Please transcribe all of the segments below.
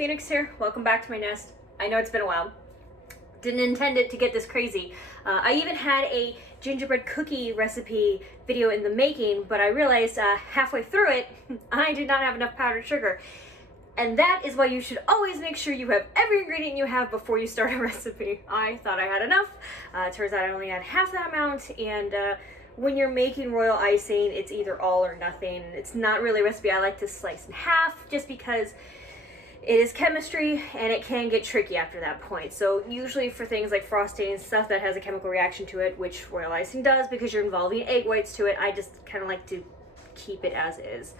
Phoenix here. Welcome back to my nest. I know it's been a while. Didn't intend it to get this crazy. I even had a gingerbread cookie recipe video in the making, but I realized halfway through it, I did not have enough powdered sugar. And that is why you should always make sure you have every ingredient you have before you start a recipe. I thought I had enough. Turns out I only had half that amount, and when you're making royal icing, it's either all or nothing. It's not really a recipe I like to slice in half, just because it is chemistry and it can get tricky after that point. So usually for things like frosting and stuff that has a chemical reaction to it, which royal icing does because you're involving egg whites to it, I just kind of like to keep it as is.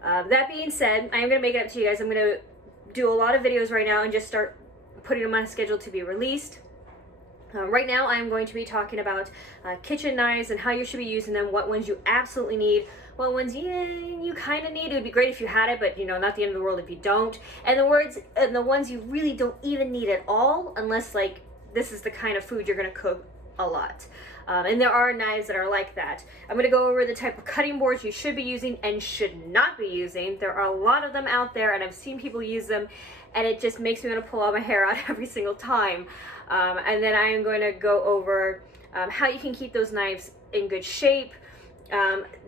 That being said, I am going to make it up to you guys. I'm going to do a lot of videos right now and just start putting them on a schedule to be released. Right now I'm going to be talking about kitchen knives and how you should be using them, what ones you absolutely need, what ones you kind of need. It would be great if you had it, but not the end of the world if you don't. And the ones you really don't even need at all, unless like this is the kind of food you're going to cook a lot. And there are knives that are like that. I'm going to go over the type of cutting boards you should be using and should not be using. There are a lot of them out there, and I've seen people use them, and it just makes me want to pull all my hair out every single time. And then I am going to go over how you can keep those knives in good shape,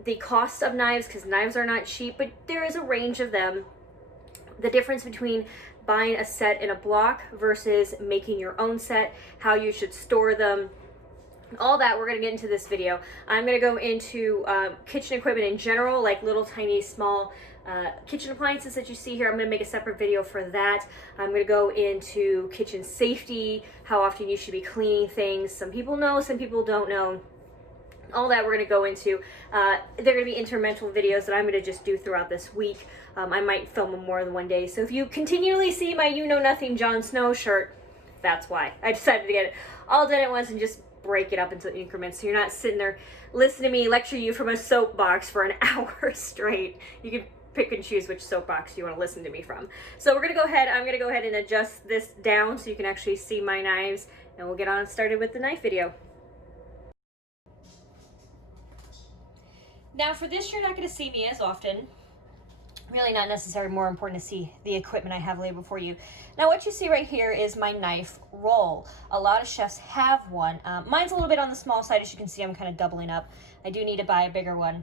the cost of knives, because knives are not cheap, but there is a range of them, the difference between buying a set in a block versus making your own set, how you should store them, all that we're going to get into this video. I'm going to go into kitchen equipment in general, like little tiny small kitchen appliances that you see here. I'm going to make a separate video for that. I'm going to go into kitchen safety, how often you should be cleaning things. Some people know, some people don't know. All that we're going to go into. They're going to be intermental videos that I'm going to just do throughout this week. I might film them more than one day. So if you continually see my You Know Nothing Jon Snow shirt, that's why. I decided to get it all done at once and just break it up into increments, so you're not sitting there listening to me lecture you from a soapbox for an hour straight. You can pick and choose which soapbox you want to listen to me from. So I'm going to go ahead and adjust this down so you can actually see my knives, and we'll get on started with the knife video. Now for this, you're not going to see me as often. Really not necessary, more important to see the equipment I have labeled for you. Now what you see right here is my knife roll. A lot of chefs have one. Mine's a little bit on the small side. As you can see, I'm kind of doubling up. I do need to buy a bigger one.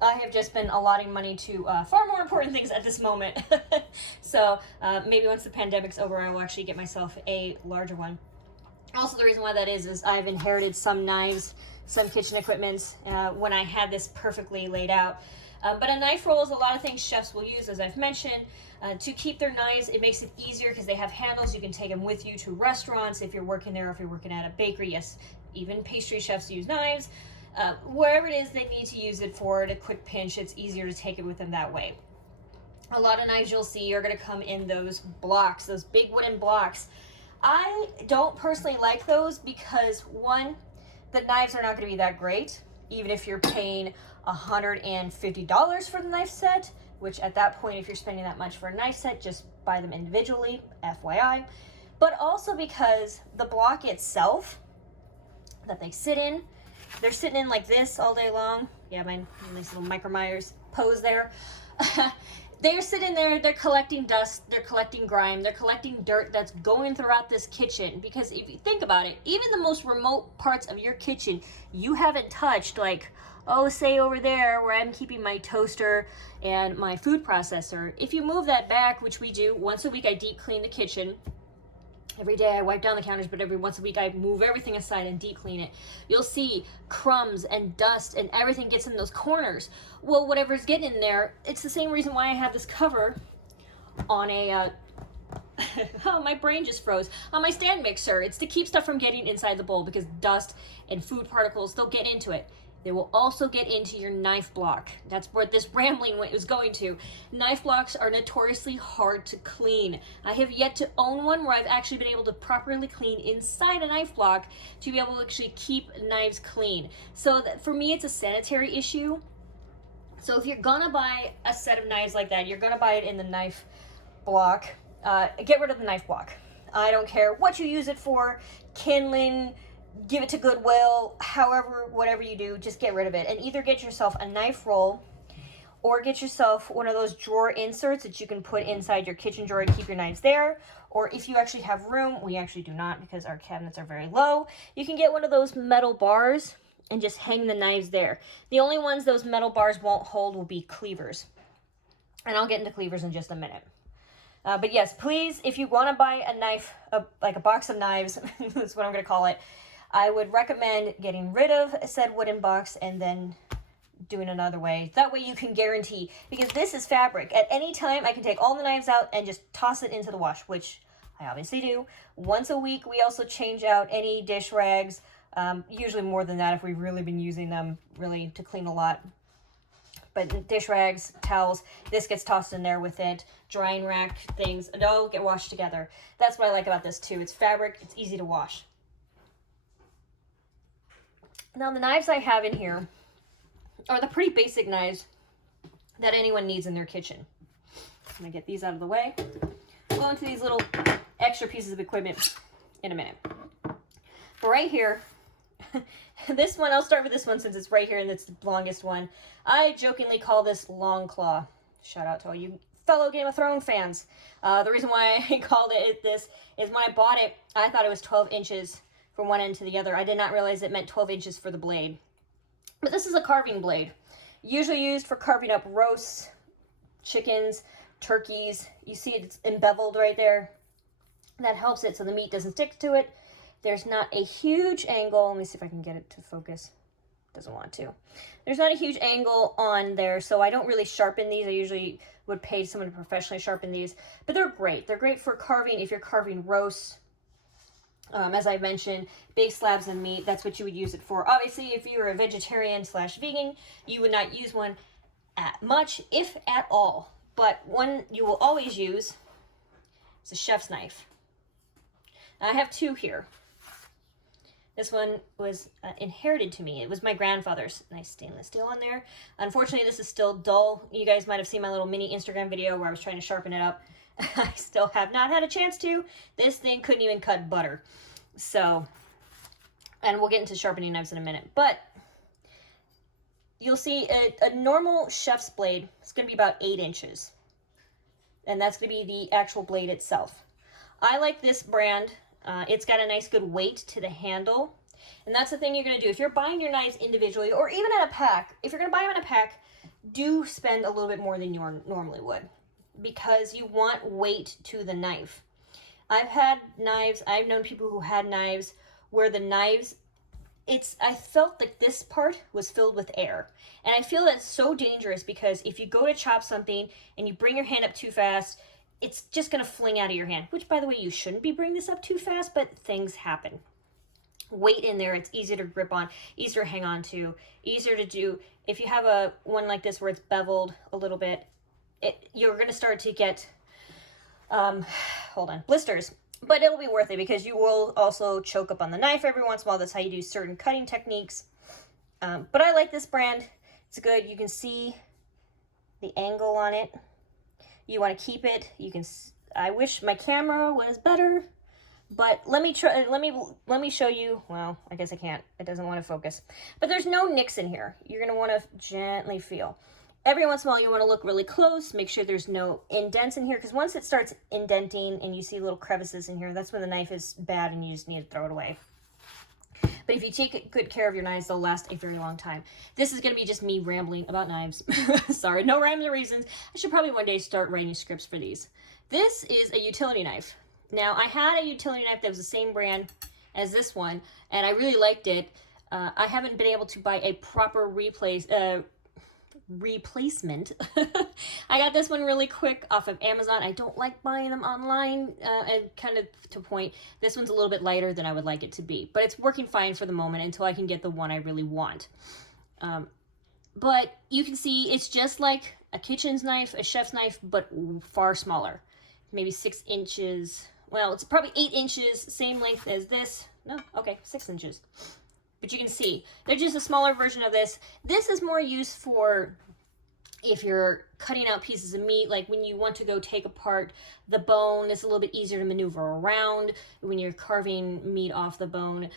I have just been allotting money to far more important things at this moment. So maybe once the pandemic's over, I will actually get myself a larger one. Also, the reason why that is I've inherited some knives, some kitchen equipment when I had this perfectly laid out. But a knife roll is a lot of things chefs will use, as I've mentioned, to keep their knives. It makes it easier because they have handles. You can take them with you to restaurants if you're working there, if you're working at a bakery. Yes, even pastry chefs use knives. Wherever it is they need to use it for, at a quick pinch, it's easier to take it with them that way. A lot of knives you'll see are going to come in those blocks, those big wooden blocks. I don't personally like those because, one, the knives are not going to be that great, even if you're paying $150 for the knife set, which at that point, if you're spending that much for a knife set, just buy them individually, FYI. But also because the block itself that they sit in, they're sitting in like this all day long. Yeah, my nice little Micro Myers pose there. They're sitting there, they're collecting dust, they're collecting grime, they're collecting dirt that's going throughout this kitchen. Because if you think about it, even the most remote parts of your kitchen, you haven't touched, like, oh, say over there where I'm keeping my toaster and my food processor. If you move that back, which we do, once a week I deep clean the kitchen. Every day I wipe down the counters, but every once a week I move everything aside and deep clean it. You'll see crumbs and dust and everything gets in those corners. Well, whatever's getting in there, it's the same reason why I have this cover on a, oh, my brain just froze, on my stand mixer. It's to keep stuff from getting inside the bowl because dust and food particles, they'll get into it. They will also get into your knife block. That's what this rambling was going to. Knife blocks are notoriously hard to clean. I have yet to own one where I've actually been able to properly clean inside a knife block to be able to actually keep knives clean. So that for me, it's a sanitary issue. So if you're gonna buy a set of knives like that, you're gonna buy it in the knife block. Get rid of the knife block. I don't care what you use it for, kindling, give it to Goodwill, however, whatever you do, just get rid of it. And either get yourself a knife roll or get yourself one of those drawer inserts that you can put inside your kitchen drawer to keep your knives there. Or if you actually have room, we actually do not because our cabinets are very low, you can get one of those metal bars and just hang the knives there. The only ones those metal bars won't hold will be cleavers. And I'll get into cleavers in just a minute. But yes, please, if you want to buy a knife, like a box of knives, that's what I'm going to call it, I would recommend getting rid of said wooden box and then doing it another way. That way you can guarantee, because this is fabric. At any time, I can take all the knives out and just toss it into the wash, which I obviously do. Once a week, we also change out any dish rags, usually more than that if we've really been using them really to clean a lot. But dish rags, towels, this gets tossed in there with it. Drying rack things, it all get washed together. That's what I like about this too. It's fabric, it's easy to wash. Now the knives I have in here are the pretty basic knives that anyone needs in their kitchen. I'm gonna get these out of the way. We'll go into these little extra pieces of equipment in a minute. But right here, this one, I'll start with this one since it's right here and it's the longest one. I jokingly call this Long Claw. Shout out to all you fellow Game of Thrones fans. The reason why I called it this is when I bought it, I thought it was 12 inches from one end to the other. I did not realize it meant 12 inches for the blade. But this is a carving blade, usually used for carving up roasts, chickens, turkeys. You see it's embeveled right there. That helps it so the meat doesn't stick to it. There's not a huge angle. Let me see if I can get it to focus. Doesn't want to. There's not a huge angle on there, so I don't really sharpen these. I usually would pay someone to professionally sharpen these, but they're great. They're great for carving if you're carving roasts. As I mentioned, big slabs of meat, that's what you would use it for. Obviously, if you're a vegetarian / vegan, you would not use one much, if at all. But one you will always use is a chef's knife. Now, I have two here. This one was inherited to me. It was my grandfather's. Nice stainless steel on there. Unfortunately, this is still dull. You guys might have seen my little mini Instagram video where I was trying to sharpen it up. I still have not had a chance to. This thing couldn't even cut butter. So, and we'll get into sharpening knives in a minute. But you'll see a normal chef's blade is going to be about 8 inches. And that's going to be the actual blade itself. I like this brand. It's got a nice good weight to the handle. And that's the thing you're going to do. If you're buying your knives individually or even in a pack, if you're going to buy them in a pack, do spend a little bit more than you normally would, because you want weight to the knife. I've had knives, I've known people who had knives where the knives, I felt like this part was filled with air. And I feel that's so dangerous because if you go to chop something and you bring your hand up too fast, it's just going to fling out of your hand, which, by the way, you shouldn't be bringing this up too fast, but things happen. Weight in there, it's easier to grip on, easier to hang on to, easier to do. If you have one like this where it's beveled a little bit, you're going to start to get, blisters. But it'll be worth it because you will also choke up on the knife every once in a while. That's how you do certain cutting techniques. But I like this brand. It's good. You can see the angle on it. You want to keep it. I wish my camera was better, but let me show you. Well, I guess I can't. It doesn't want to focus. But there's no nicks in here. You're going to want to gently feel. Every once in a while, you want to look really close, make sure there's no indents in here, because once it starts indenting and you see little crevices in here, that's when the knife is bad and you just need to throw it away. But if you take good care of your knives, they'll last a very long time. This is going to be just me rambling about knives. Sorry, no rhymes or reasons. I should probably one day start writing scripts for these. This is a utility knife. Now, I had a utility knife that was the same brand as this one, and I really liked it. I haven't been able to buy a proper replacement. I got this one really quick off of Amazon. I don't like buying them online, and kind of to point, this one's a little bit lighter than I would like it to be, but it's working fine for the moment until I can get the one I really want. But you can see it's just like a kitchen's knife, a chef's knife, but far smaller. Maybe 6 inches. Well, it's probably 8 inches, same length as this. No, okay, 6 inches. But you can see, they're just a smaller version of this. This is more used for if you're cutting out pieces of meat, like when you want to go take apart the bone, it's a little bit easier to maneuver around when you're carving meat off the bone.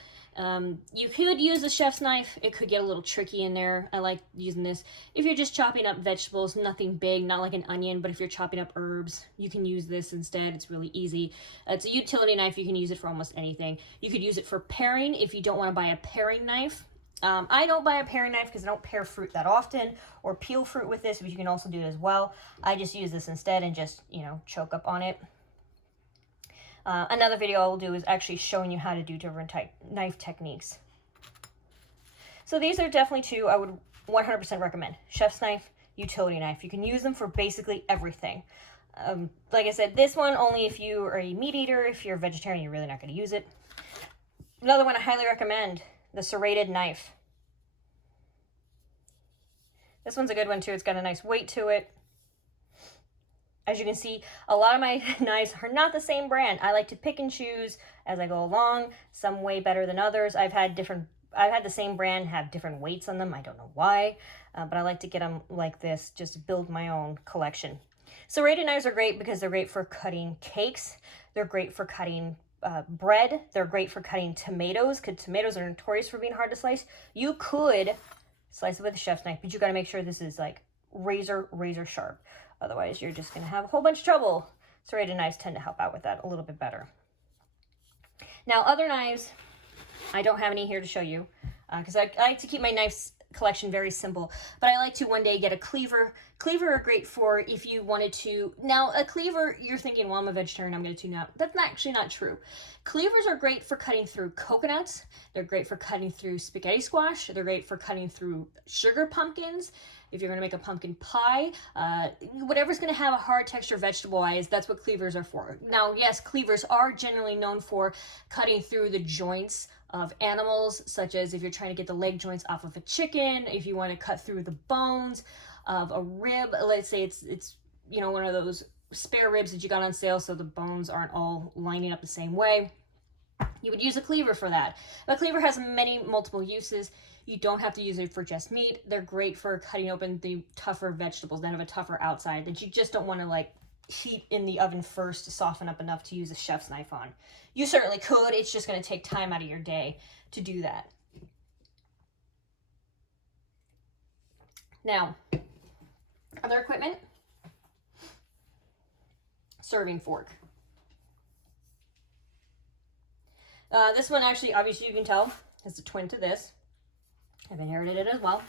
You could use a chef's knife. It could get a little tricky in there. I like using this. If you're just chopping up vegetables, nothing big, not like an onion, but if you're chopping up herbs, you can use this instead. It's really easy. It's a utility knife. You can use it for almost anything. You could use it for paring if you don't want to buy a paring knife. I don't buy a paring knife because I don't pare fruit that often or peel fruit with this, but you can also do it as well. I just use this instead and just, you know, choke up on it. Another video I will do is actually showing you how to do different knife techniques. So these are definitely two I would 100% recommend. Chef's knife, utility knife. You can use them for basically everything. Like I said, this one only if you are a meat eater. If you're a vegetarian, you're really not going to use it. Another one I highly recommend, the serrated knife. This one's a good one too. It's got a nice weight to it. As you can see, a lot of my knives are not the same brand. I like to pick and choose as I go along. Some way better than others. I've had the same brand have different weights on them. I don't know why, but I like to get them like this, just to build my own collection. Serrated knives are great because they're great for cutting cakes. They're great for cutting bread. They're great for cutting tomatoes, because tomatoes are notorious for being hard to slice. You could slice it with a chef's knife, but you got to make sure this is like razor sharp. Otherwise, you're just going to have a whole bunch of trouble. Serrated knives tend to help out with that a little bit better. Now, other knives, I don't have any here to show you because I like to keep my knives collection very simple, but I like to one day get a cleaver. Cleaver are great for if you wanted to. Now, a cleaver, you're thinking, well, I'm a vegetarian, I'm going to tune out. That's actually not true. Cleavers are great for cutting through coconuts. They're great for cutting through spaghetti squash. They're great for cutting through sugar pumpkins. If you're going to make a pumpkin pie, whatever's going to have a hard texture vegetable-wise, that's what cleavers are for. Now, yes, cleavers are generally known for cutting through the joints of animals, such as if you're trying to get the leg joints off of a chicken, if you want to cut through the bones of a rib. Let's say it's you know, one of those spare ribs that you got on sale so the bones aren't all lining up the same way. You would use a cleaver for that. A cleaver has multiple uses. You don't have to use it for just meat. They're great for cutting open the tougher vegetables that have a tougher outside that you just don't want to like heat in the oven first to soften up enough to use a chef's knife on. You certainly could. It's just going to take time out of your day to do that. Now, other equipment. Serving fork. This one actually, obviously you can tell, is a twin to this. I've inherited it as well.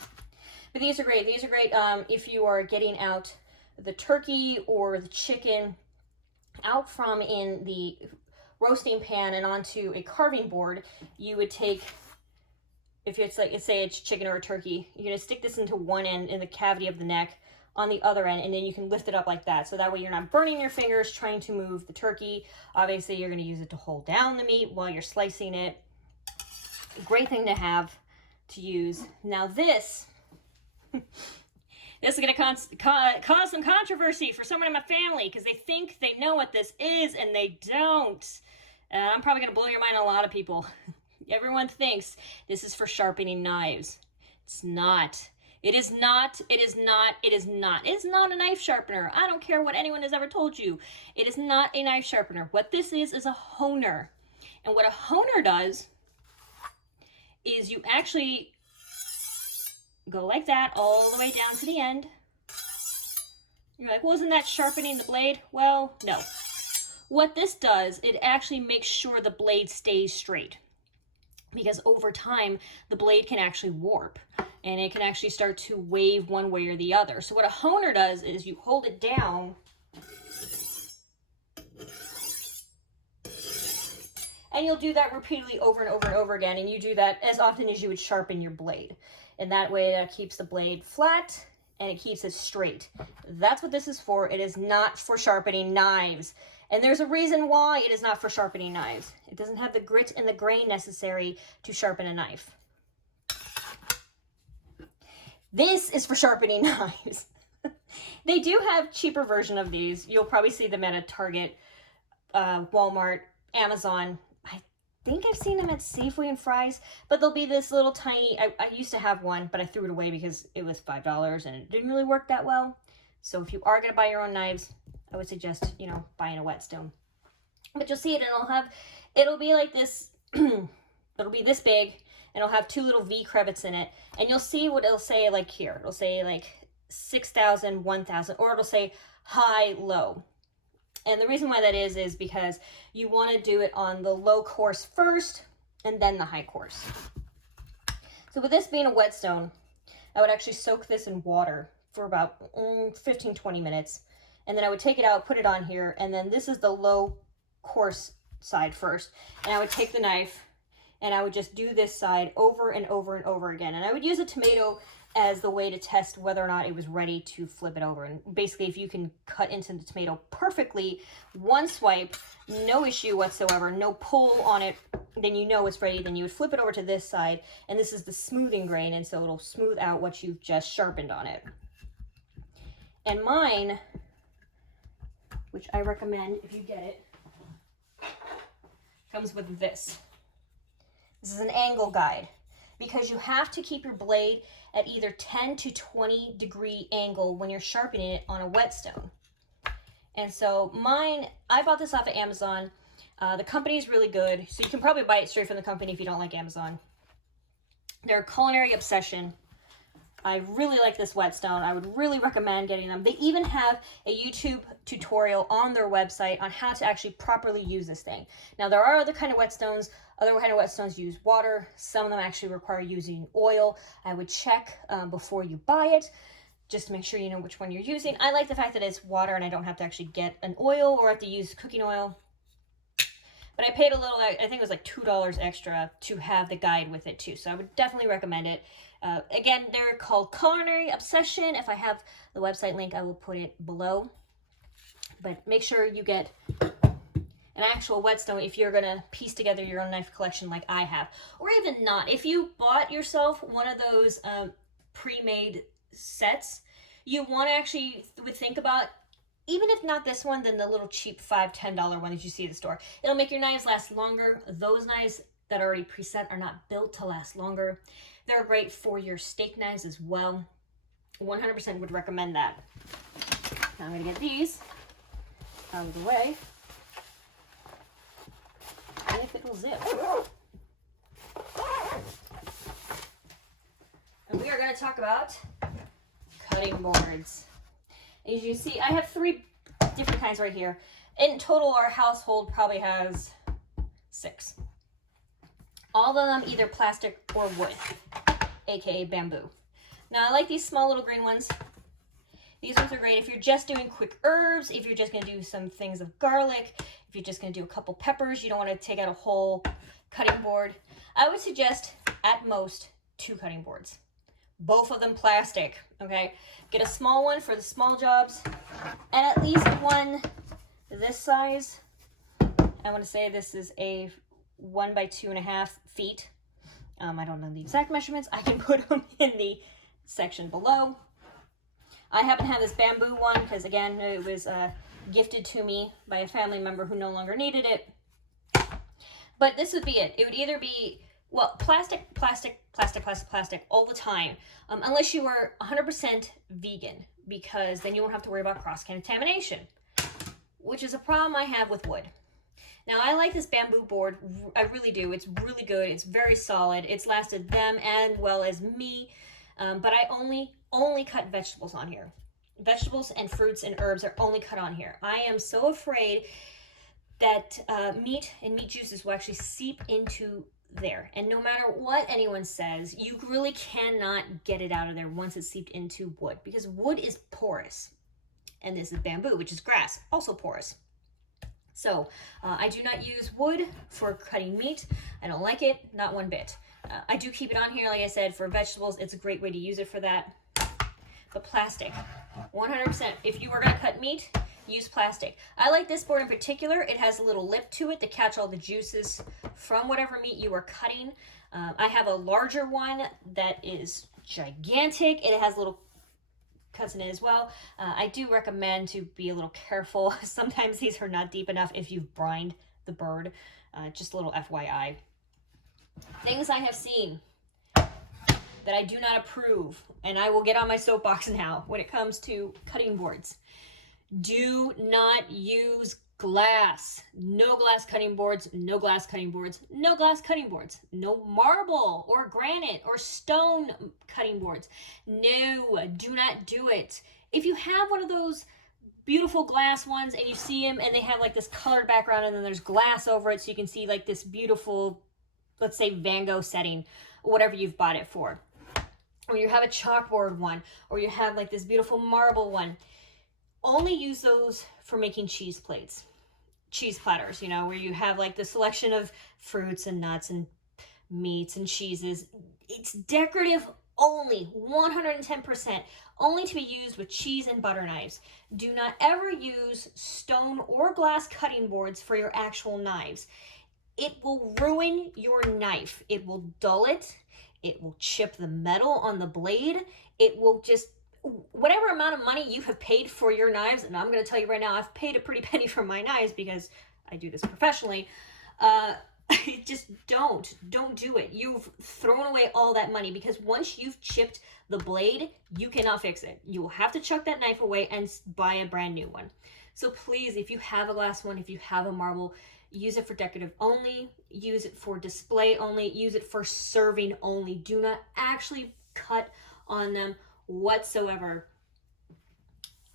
But these are great. These are great if you are getting out the turkey or the chicken out from in the roasting pan and onto a carving board. You would take, if it's like, say it's chicken or a turkey, you're going to stick this into one end in the cavity of the neck, on the other end, and then you can lift it up like that. So that way you're not burning your fingers trying to move the turkey. Obviously, you're going to use it to hold down the meat while you're slicing it. Great thing to have to use. Now this is going to cause some controversy for someone in my family because they think they know what this is and they don't. I'm probably going to blow your mind, a lot of people. Everyone thinks this is for sharpening knives. It's not. It is not, it is not, it is not. It is not a knife sharpener. I don't care what anyone has ever told you. It is not a knife sharpener. What this is a honer. And what a honer does is you actually go like that all the way down to the end. You're like, well, isn't that sharpening the blade? Well, no. What this does, it actually makes sure the blade stays straight. Because over time, the blade can actually warp. And it can actually start to wave one way or the other. So what a honer does is you hold it down. And you'll do that repeatedly over and over and over again. And you do that as often as you would sharpen your blade. And that way that keeps the blade flat and it keeps it straight. That's what this is for. It is not for sharpening knives. And there's a reason why it is not for sharpening knives. It doesn't have the grit and the grain necessary to sharpen a knife. This is for sharpening knives. They do have cheaper version of these. You'll probably see them at a Target, Walmart, Amazon. think I've seen them at Safeway and Fry's, but they'll be this little tiny, I used to have one, but I threw it away because it was $5 and it didn't really work that well. So if you are going to buy your own knives, I would suggest, you know, buying a whetstone. But you'll see it, and it'll be like this, it'll be this big, and it'll have two little V crevets in it, and you'll see what it'll say like here. It'll say like 6,000, 1,000, or it'll say high, low. And the reason why that is because you want to do it on the low course first, and then the high course. So with this being a whetstone, I would actually soak this in water for about 15, 20 minutes. And then I would take it out, put it on here, and then this is the low course side first. And I would take the knife and I would just do this side over and over and over again. And I would use a tomato as the way to test whether or not it was ready to flip it over. And basically, if you can cut into the tomato perfectly, one swipe, no issue whatsoever, no pull on it, then you know it's ready. Then you would flip it over to this side, and this is the smoothing grain, and so it'll smooth out what you've just sharpened on it. And mine, which I recommend if you get it, comes with this. This is an angle guide, because you have to keep your blade at either 10 to 20 degree angle when you're sharpening it on a whetstone. And so mine, I bought this off of Amazon. The company is really good, so you can probably buy it straight from the company if you don't like Amazon. They're Culinary Obsession. I really like this whetstone. I would really recommend getting them. They even have a YouTube tutorial on their website on how to actually properly use this thing. Now, there are other kind of whetstones. Other kind of whetstones use water. Some of them actually require using oil. I would check before you buy it, just to make sure you know which one you're using. I like the fact that it's water and I don't have to actually get an oil or have to use cooking oil. But I paid a little, I think it was like $2 extra to have the guide with it too. So I would definitely recommend it. Again, they're called Culinary Obsession. If I have the website link, I will put it below. But make sure you get an actual whetstone if you're going to piece together your own knife collection like I have. Or even not. If you bought yourself one of those pre-made sets, you want to actually think about, even if not this one, then the little cheap $5, $10 one that you see at the store. It'll make your knives last longer. Those knives that are already preset are not built to last longer. They're great for your steak knives as well. 100% would recommend that. Now I'm going to get these out of the way. And if it'll zip. And we are going to talk about cutting boards. As you see, I have 3 different kinds right here. In total, our household probably has 6. All of them either plastic or wood, aka bamboo. Now, I like these small little green ones. These ones are great if you're just doing quick herbs, if you're just going to do some things of garlic, if you're just going to do a couple peppers, you don't want to take out a whole cutting board. I would suggest, at most, 2 cutting boards. Both of them plastic, okay? Get a small one for the small jobs, and at least one this size. I want to say this is a 1 by 2.5 feet. I don't know the exact measurements. I can put them in the section below. I happen to have this bamboo one because, again, it was gifted to me by a family member who no longer needed it. But this would be it. It would either be, well, plastic all the time, unless you are 100% vegan, because then you won't have to worry about cross-contamination, which is a problem I have with wood. Now, I like this bamboo board. I really do. It's really good. It's very solid. It's lasted them and well as me, but I only cut vegetables on here. Vegetables and fruits and herbs are only cut on here. I am so afraid that meat and meat juices will actually seep into there. And no matter what anyone says, you really cannot get it out of there once it's seeped into wood, because wood is porous. And this is bamboo, which is grass, also porous. So I do not use wood for cutting meat. I don't like it, not one bit. I do keep it on here, like I said, for vegetables. It's a great way to use it for that. But plastic, 100%. If you are going to cut meat, use plastic. I like this board in particular. It has a little lip to it to catch all the juices from whatever meat you are cutting. I have a larger one that is gigantic. It has little cuts in it as well. I do recommend to be a little careful. Sometimes these are not deep enough if you've brined the bird. Just a little FYI. Things I have seen that I do not approve, and I will get on my soapbox now when it comes to cutting boards. Do not use glass. No glass cutting boards, no glass cutting boards, no glass cutting boards. No marble or granite or stone cutting boards. No, do not do it. If you have one of those beautiful glass ones and you see them and they have like this colored background and then there's glass over it so you can see like this beautiful, let's say Van Gogh setting, or whatever you've bought it for. Or you have a chalkboard one, or you have like this beautiful marble one. Only use those for making cheese plates, cheese platters, you know, where you have like the selection of fruits and nuts and meats and cheeses. It's decorative only, 110%, only to be used with cheese and butter knives. Do not ever use stone or glass cutting boards for your actual knives. It will ruin your knife. It will dull it. It will chip the metal on the blade. It will just, whatever amount of money you have paid for your knives, and I'm going to tell you right now, I've paid a pretty penny for my knives because I do this professionally. Just don't do it. You've thrown away all that money, because once you've chipped the blade, you cannot fix it. You will have to chuck that knife away and buy a brand new one. So please, if you have a glass one, if you have a marble, use it for decorative only, use it for display only, use it for serving only. Do not actually cut on them whatsoever.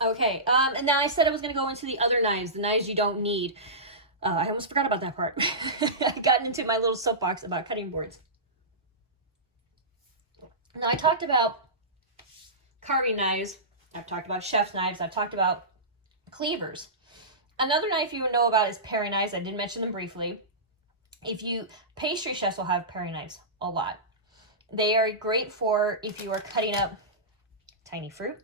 Okay, and now I said I was going to go into the other knives, the knives you don't need. I almost forgot about that part. I got into my little soapbox about cutting boards. Now, I talked about carving knives. I've talked about chef's knives. I've talked about cleavers. Another knife you would know about is paring knives. I did mention them briefly. Pastry chefs will have paring knives a lot. They are great for if you are cutting up tiny fruit.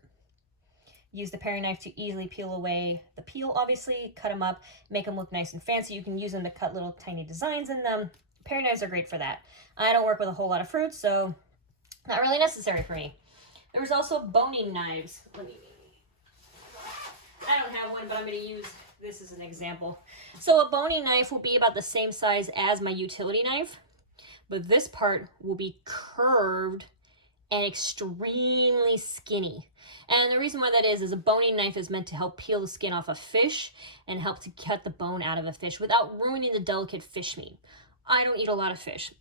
Use the paring knife to easily peel away the peel, obviously. Cut them up, make them look nice and fancy. You can use them to cut little tiny designs in them. Paring knives are great for that. I don't work with a whole lot of fruit, so not really necessary for me. There's also boning knives. I don't have one, but I'm going to use this as an example. So a boning knife will be about the same size as my utility knife, but this part will be curved and extremely skinny. And the reason why that is a boning knife is meant to help peel the skin off a fish and help to cut the bone out of a fish without ruining the delicate fish meat. I don't eat a lot of fish.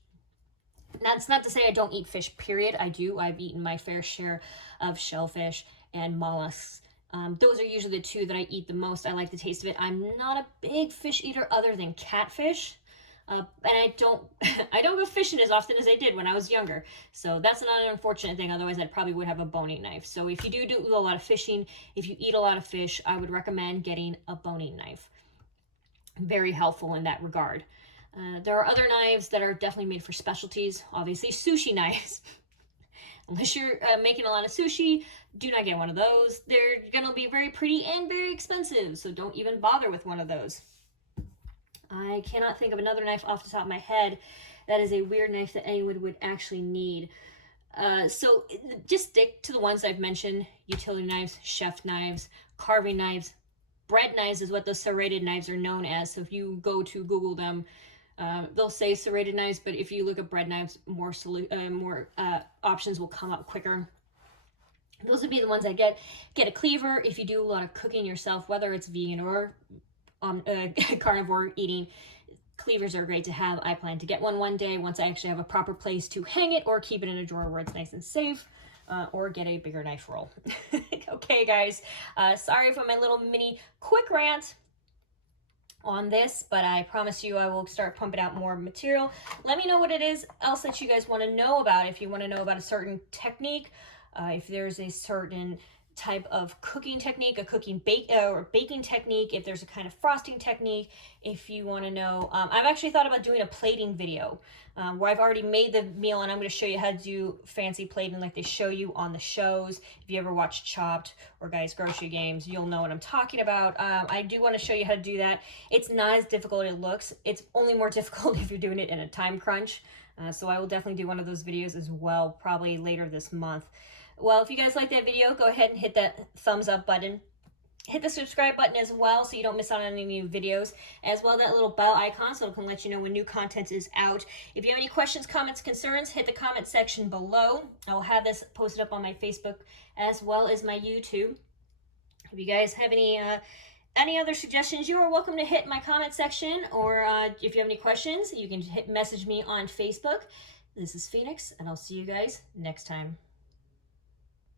That's not to say I don't eat fish, period. I do. I've eaten my fair share of shellfish and mollusks. Those are usually the two that I eat the most. I like the taste of it. I'm not a big fish eater other than catfish. And I don't go fishing as often as I did when I was younger. So that's not an unfortunate thing. Otherwise, I probably would have a boning knife. So if you do a lot of fishing, if you eat a lot of fish, I would recommend getting a boning knife. Very helpful in that regard. There are other knives that are definitely made for specialties. Obviously, sushi knives. Unless you're making a lot of sushi, do not get one of those. They're going to be very pretty and very expensive. So don't even bother with one of those. I cannot think of another knife off the top of my head that is a weird knife that anyone would actually need. So just stick to the ones I've mentioned. Utility knives, chef knives, carving knives. Bread knives is what those serrated knives are known as. So if you go to Google them, they'll say serrated knives, but if you look at bread knives, more options will come up quicker. Those would be the ones I get. Get a cleaver if you do a lot of cooking yourself, whether it's vegan or carnivore eating. Cleavers are great to have. I plan to get one day once I actually have a proper place to hang it or keep it in a drawer where it's nice and safe, or get a bigger knife roll. Okay, guys, sorry for my little mini quick rant on this, but I promise you I will start pumping out more material. Let me know what it is else that you guys want to know about. If you want to know about a certain technique, if there's a certain type of cooking technique, a baking technique, if there's a kind of frosting technique, if you want to know. I've actually thought about doing a plating video where I've already made the meal and I'm going to show you how to do fancy plating like they show you on the shows. If you ever watch Chopped or Guys Grocery Games, you'll know what I'm talking about. I do want to show you how to do that. It's not as difficult as it looks. It's only more difficult if you're doing it in a time crunch. So I will definitely do one of those videos as well, probably later this month. Well, if you guys like that video, go ahead and hit that thumbs up button. hit the subscribe button as well so you don't miss out on any new videos, as well that little bell icon so it can let you know when new content is out. If you have any questions, comments, concerns, hit the comment section below. I will have this posted up on my Facebook as well as my YouTube. If you guys have any other suggestions, you are welcome to hit my comment section, or if you have any questions, you can message me on Facebook. This is Phoenix, and I'll see you guys next time.